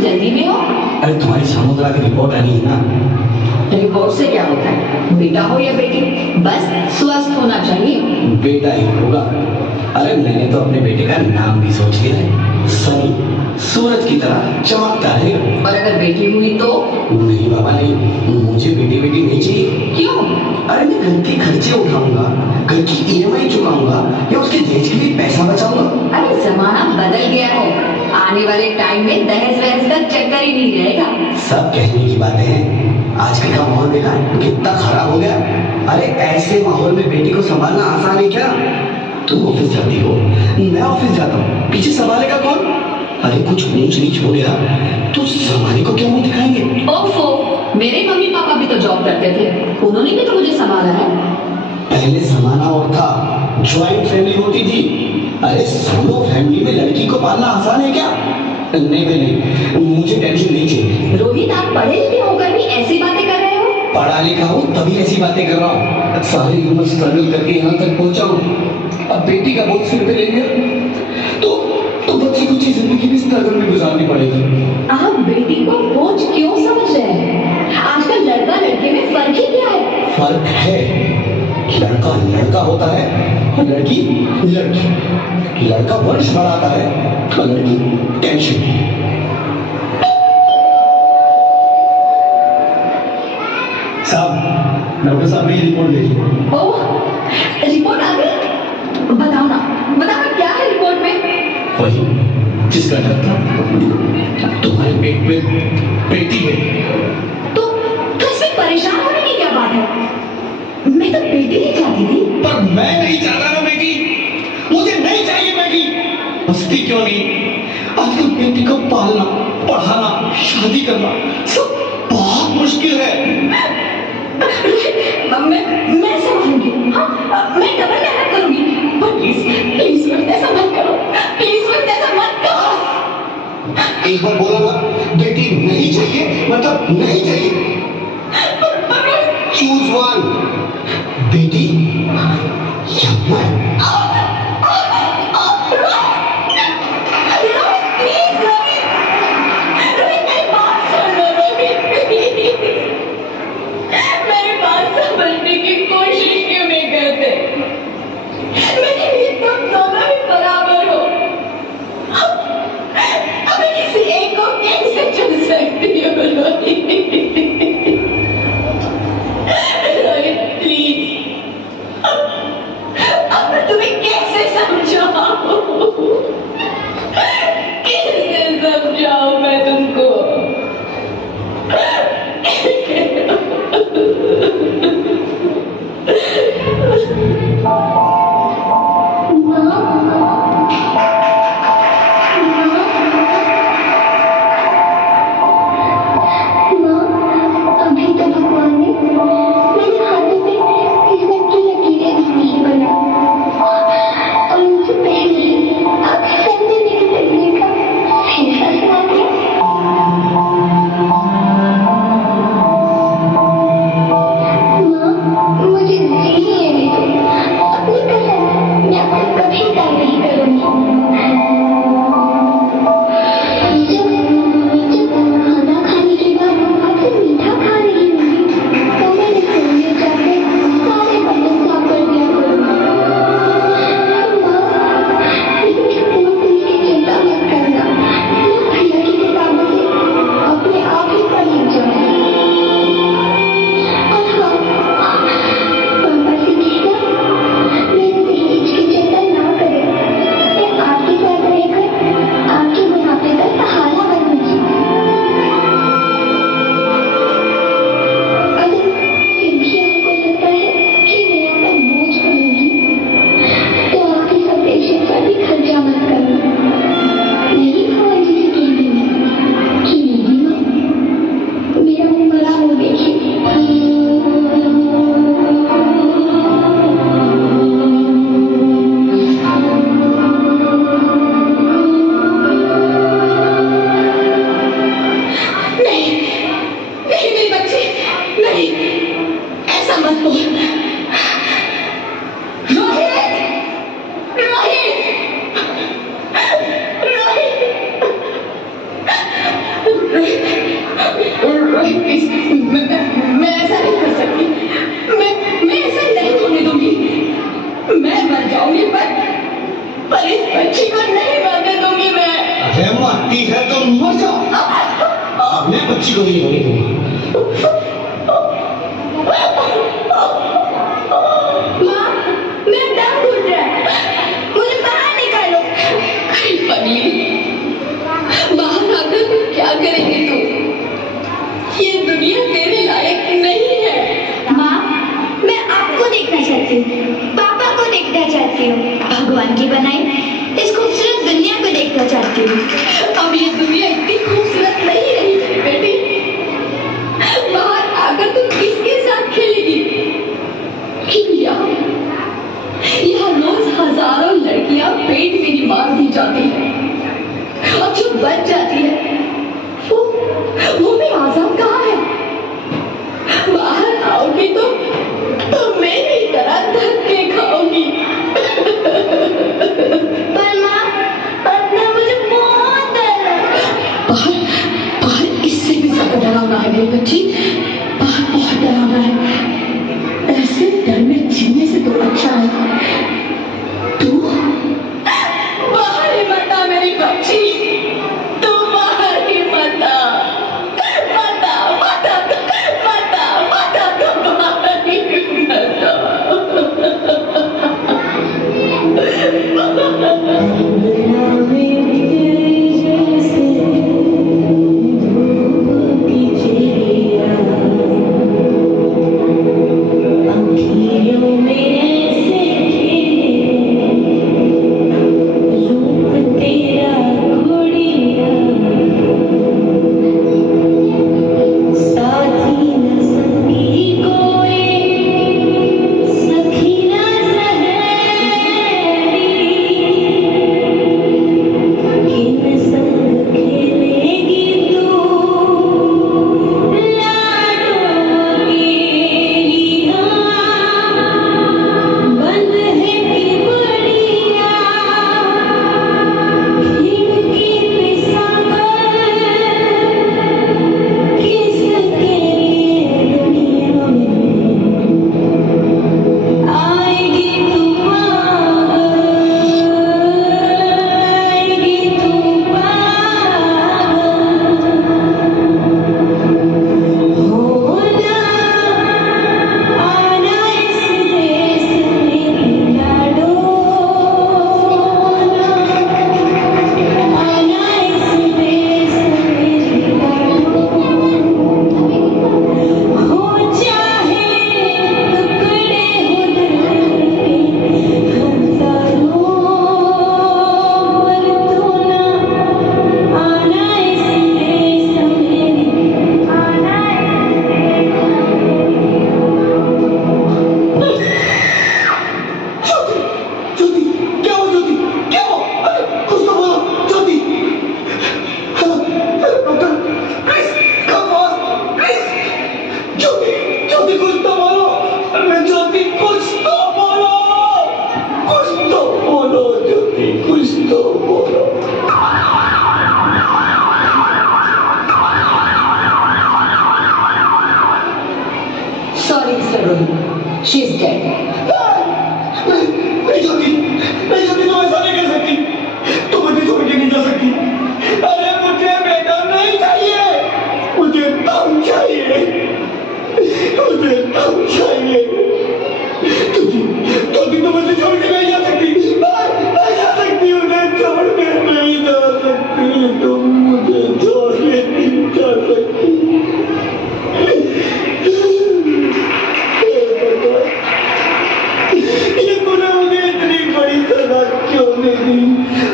जल्दी में हो? अरे तुम्हारी समुद्रा की रिपोर्ट आई है ना। रिपोर्ट से क्या होता है? बेटा हो या बेटी, बस स्वस्थ होना चाहिए। बेटा ही होगा। अरे मैंने तो अपने बेटे का नाम भी सोच लिया है, सनी, सूरज की तरह चमकता रहेगा। और अगर बेटी हुई तो? नहीं बाबा नहीं, मुझे बेटी बेटी नहीं चाहिए। क्यों? अरे मैं घर के खर्चे उठाऊंगा, घर की ईएमआई चुकाऊंगा या उसके दहेज के लिए पैसा बचाऊंगा। अरे जमाना बदल गया हो, आने वाले टाइम में दहेज वहेज का चक्कर ही नहीं रहेगा। सब कहने की बातें हैं, आजकल का माहौल देखा कितना खराब हो गया। अरे ऐसे माहौल में बेटी को संभालना आसान है क्या? तुम ऑफिस जाती हो, मैं ऑफिस जाता हूँ, पीछे संभालेगा कौन? अरे कुछ ऊंच नीच हो गया तो संभाले को क्या मुंह दिखाएंगे? ओफो, मेरे मम्मी पापा भी तो जॉब करते थे, उन्होंने भी तो मुझे संभाला है। पहले जमाना और था, ज्वाइंट फैमिली होती थी। अरे सोलो फैमिली में लड़की को पालना आसान है क्या? नहीं भाई नहीं, मुझे टेंशन नहीं चाहिए। रोहित, आप पढ़े लिखे होकर भी ऐसी बातें कर रहे हो? पढ़ा लिखा हूँ तभी ऐसी बातें कर रहा हूँ, सारी उम्र स्ट्रगल करके यहाँ तक पहुँचा हूँ। अब बेटी का बोझ सिर पे लेंगे तो बच्ची को जिंदगी भी स्ट्रगल में गुजारनी पड़ेगी। आप बेटी को बोझ क्यों समझ रहे हैं? आजकल लड़का लड़के में फर्क ही क्या है? फर्क है, लड़का लड़का होता है और लड़की लड़की। लड़का वंश बढ़ाता है और लड़की टेंशन। साहब, डॉक्टर साहब ने रिपोर्ट देखी। ओह, रिपोर्ट आ गई? बताओ ना क्या है रिपोर्ट में? वही जिसका डर था, तुम्हारे पेट में बेटी है। तो इसमें परेशान होने की क्या बात है? मैं तो बेटी ही चाहती थी। पर मैं नहीं चाहता ना बेटी, मुझे नहीं चाहिए बेटी। हंसती क्यों नहीं? आजकल बेटी को पालना, पढ़ाना, शादी करना सब बहुत मुश्किल है। मैं संभालूंगी, हाँ, मैं डबल मेहनत करूंगी, पर प्लीज मत ऐसा मत करो, प्लीज मत ऐसा मत करो। एक बार बोला ना, बेटी नहीं चाहिए मतलब नहीं चाहिए। चूज वन, बेटी या मैं। समझने की कोशिश क्यों नहीं करते? मेरे लिए तुम दोनों ही बराबर हो। अब मैं किसी एक को कैसे चुन सकती हूँ? रोहित प्लीज, अब प्लीज, मैं ऐसा नहीं कर सकती। मैं ऐसा नहीं होने दूंगी। मैं मर जाऊंगी पर इस बच्ची को नहीं मरने दूंगी मैं। अरे मरती है तो मर जाओ, मैं बच्ची को नहीं होने दूंगा। माँ, मेरा दम घुट रहा है, मुझे बाहर निकालो। पगली, बाहर आकर फिर क्या करेंगी तू? ये दुनिया तेरे लायक नहीं है। माँ, मैं आपको देखना चाहती हूँ, पापा को देखना चाहती हूँ, भगवान की बनाई इस खूबसूरत दुनिया को देखना चाहती हूँ। अब ये दुनिया इतनी खूबसूरत नहीं रही मेरी बेटी। बाहर आकर तू किसके साथ खेलेगी? यहाँ रोज हजारों लड़कियां पेट में ही मार दी जाती हैं और जो बच जाती है वो भी आजाद कहाँ है? बाहर आओगी तो मेरी तरह धक्के खाओगी। पर माँ, अपना मुझे बहुत डर है। बाहर इससे भी ज्यादा डरावना है मेरी बच्ची। बाहर बहुत डरावना है। ऐसे डर में जीने से तो अच्छा है तू बाहर ही मत आ मेरी बच्ची। तू बाहर ही मत आ। मत आ, मत आ, मत आ, मत आ, तू बाहर ही मत She is dead. नहीं जाती, तुम ऐसा नहीं कर सकती। तुम मुझे छोड़ के नहीं जा सकती। अरे मुझे बेटा नहीं चाहिए, मुझे तुम चाहिए, मुझे तुम चाहिए। तुम मुझे छोड़ के नहीं जा सकती, नहीं जा सकती, मुझे छोड़ के नहीं जा सकती, तुम मुझे छोड़ के नहीं जा सकती।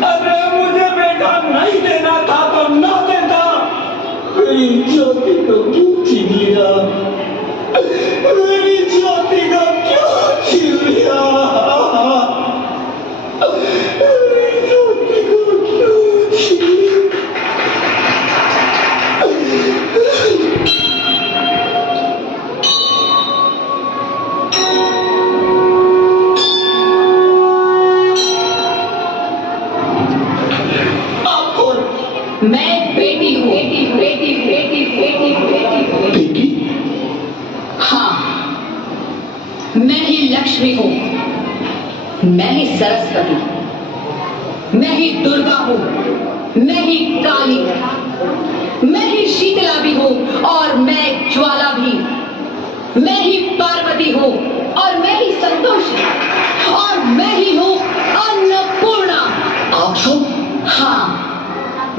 अरे मुझे बेटा नहीं देना था तो ना देता। मेरी ज्योति को क्यों छीन लिया? मेरी ज्योति को क्यों छीन लिया? मेरी ज्योति को क्यों छीन लिया? मैं बेटी हूँ, बेटी ही सरस्वती, मैं ही दुर्गा हूँ, मैं ही काली, मैं ही शीतला भी हूँ और मैं ज्वाला भी, मैं ही पार्वती हूँ और मैं ही संतोषी और मैं ही हूँ अन्नपूर्णा। आप सब? हाँ,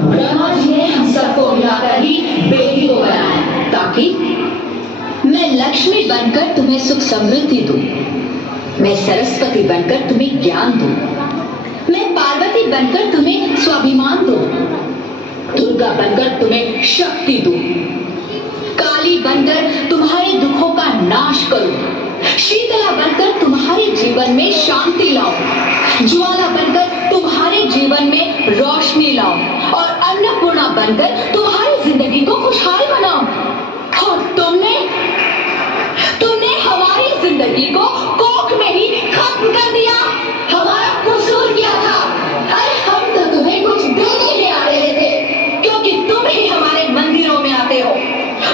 ब्रह्मा जी ने हम सबको मिलाकर ही बेटी को बनाया ताकि मैं लक्ष्मी बनकर तुम्हें सुख समृद्धि दूं, मैं सरस्वती बनकर तुम्हें ज्ञान दूं, मैं पार्वती बनकर तुम्हें स्वाभिमान दूं, दुर्गा बनकर तुम्हें शक्ति दूं, काली बनकर तुम्हारे दुखों का नाश करूं, शीतला बनकर तुम्हारे जीवन में शांति लाऊं, ज्वाला बनकर तुम्हारे जीवन में रोशनी लाऊं और अन्नपूर्णा बनकर तुम्हारी जिंदगी को खुशहाल बनाऊं। और तुमने हमारी जिंदगी को कोख में ही खत्म कर दिया। हमारा कसूर क्या था? अरे हम तो तुम्हें कुछ देने में आ रहे थे, क्योंकि तुम ही हमारे मंदिरों में आते हो,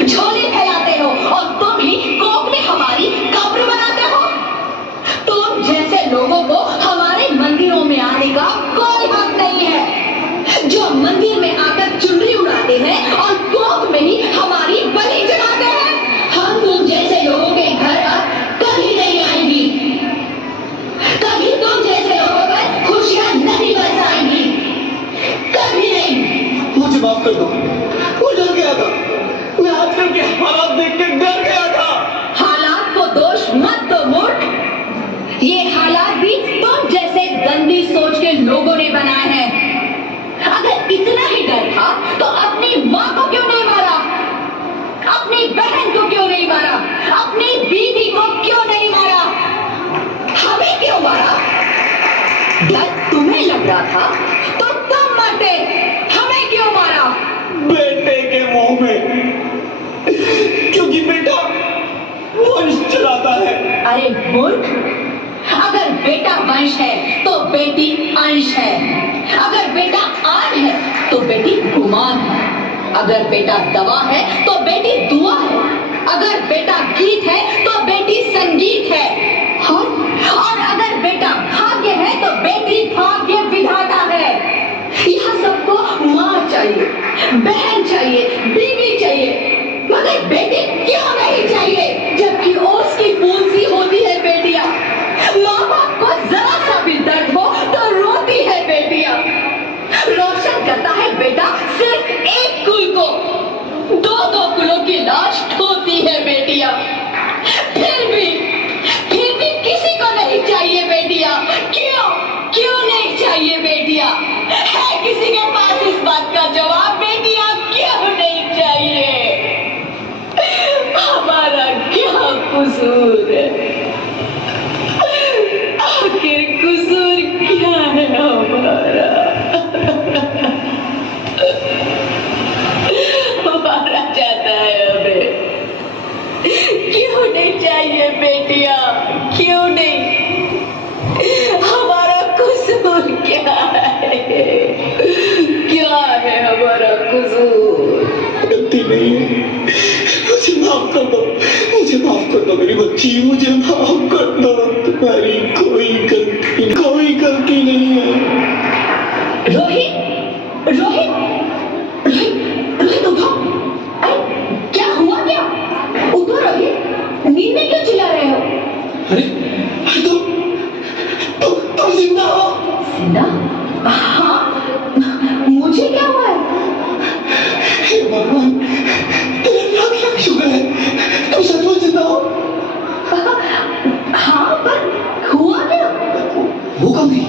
झोली फैलाते हो और तुम ही कोख में हमारी कब्र बनाते हो। तुम जैसे लोगों को हमारे मंदिरों में आने का कोई हक नहीं है, जो मंदिर में आकर चुनरी उड़ाते हैं और कोख में ही हमारी बलि चढ़ाते हैं। हम तुम जैसे लोगों के घर अब कभी नहीं आएंगी, कभी तुम जैसे लोगों पर खुशियां नहीं बरसाएंगी, कभी नहीं। मुझे माफ कर दो, मैं डर गया था, मैं आजकल के हालात देख के डर गया था। हालात को दोष मत दो मूर्ख, ये हालात भी तुम जैसे गंदी सोच के लोगों ने बनाए हैं। अगर इतना ही डर था तो अपनी माँ को क्यों नहीं मारा, अपनी बहन को क्यों नहीं मारा, अपनी बीवी को क्यों नहीं मारा, हमें क्यों मारा? डर तुम्हें लग रहा था तो तुम मरते, हमें क्यों मारा? बेटे के मुंह में, क्योंकि बेटा वंश चलाता है। अरे मूर्ख, अगर बेटा वंश है तो बेटी अंश है, अगर बेटा आन है तो बेटी गुमान है, अगर बेटा दवा है तो बेटी दुआ है, अगर बेटा गीत है तो बेटी संगीत है, और अगर बेटा भाग्य है तो बेटी भाग्य विधाता है। यहाँ सबको माँ चाहिए, बहन चाहिए, बीवी चाहिए, मगर बेटी क्यों नहीं चाहिए? जबकि ओस की फूल सी होती है बेटियां, माँ बाप को जरा सा भी दर्द हो तो रोती है बेटियां, रोशन करता है बेटा सिर्फ एक कुल को, दो कुलों की लाश ढोती है बेटियां, फिर भी किसी को नहीं चाहिए बेटियां। क्यों नहीं चाहिए बेटियां? है किसी के पास इस बात का जवाब? बेटियां क्यों नहीं चाहिए? हमारा क्या कसूर है? आखिर कसूर क्या है हमारा? हमारा जाता है हमें, क्यों नहीं चाहिए बेटियां? क्यों नहीं? हमारा कसूर क्या है? क्या है हमारा कसूर? गलती नहीं है, मुझे माफ कर दो, मुझे माफ कर दो मेरी बच्ची, मुझे माफ कर दो। तुम्हारी कोई गलती नहीं है। रोहित, रोहित, रोहित, रोहित उठो। अरे क्या हुआ? क्या उठो रोहित, नींद में क्यों चिल्ला रहे हो? अरे तुम जिंदा हो? जिंदा? हाँ, मुझे क्या हुआ है? हे भगवान, तेरे लाख शुक्र है, तुम सचमुच जिंदा हो। हाँ, पर हुआ क्या? वो कौन थी?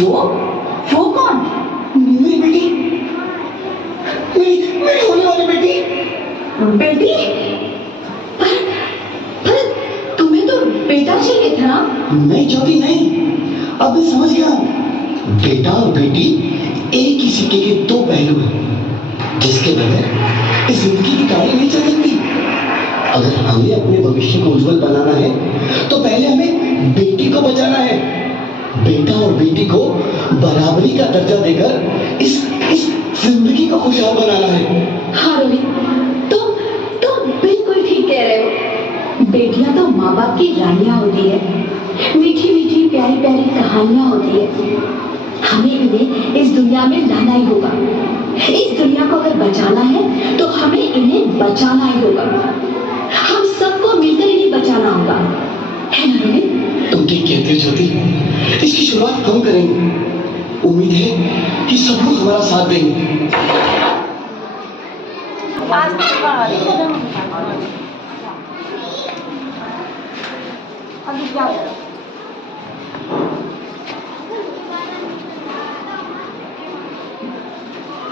वो कौन? मेरी बेटी, मेरी होने वाली बेटी। बेटी? पर तुम्हें तो बेटा चाहिए था ना? नहीं ज्योति नहीं, अब मैं समझ गया। बेटा और बेटी एक ही सिक्के के दो पहलू हैं, जिसके बगैर इस जिंदगी की गाड़ी नहीं चल सकती। अगर हमें अपने भविष्य को उज्जवल बनाना है तो पहले हमें बेटी को बचाना है। बेटा और बेटी को बराबरी का दर्जा देकर इस जिंदगी को खुशहाल बनाना है। हाँ रोहित, तुम बिल्कुल ठीक कह रहे हो। बेटियां तो माँ बाप की रानियां होती है, मीठी मीठी प्यारी प्यारी कहानियां होती है। हमें इन्हें इस दुनिया में लाना ही होगा। इस दुनिया को अगर बचाना है तो हमें इन्हें बचाना ही होगा। हम सबको मिलकर इन्हें बचाना होगा, है ना रोहित? तुम ठीक कहते हो ज्योति, इसकी शुरुआत हम करेंगे। उम्मीद है कि सब लोग हमारा साथ देंगे। अभी क्या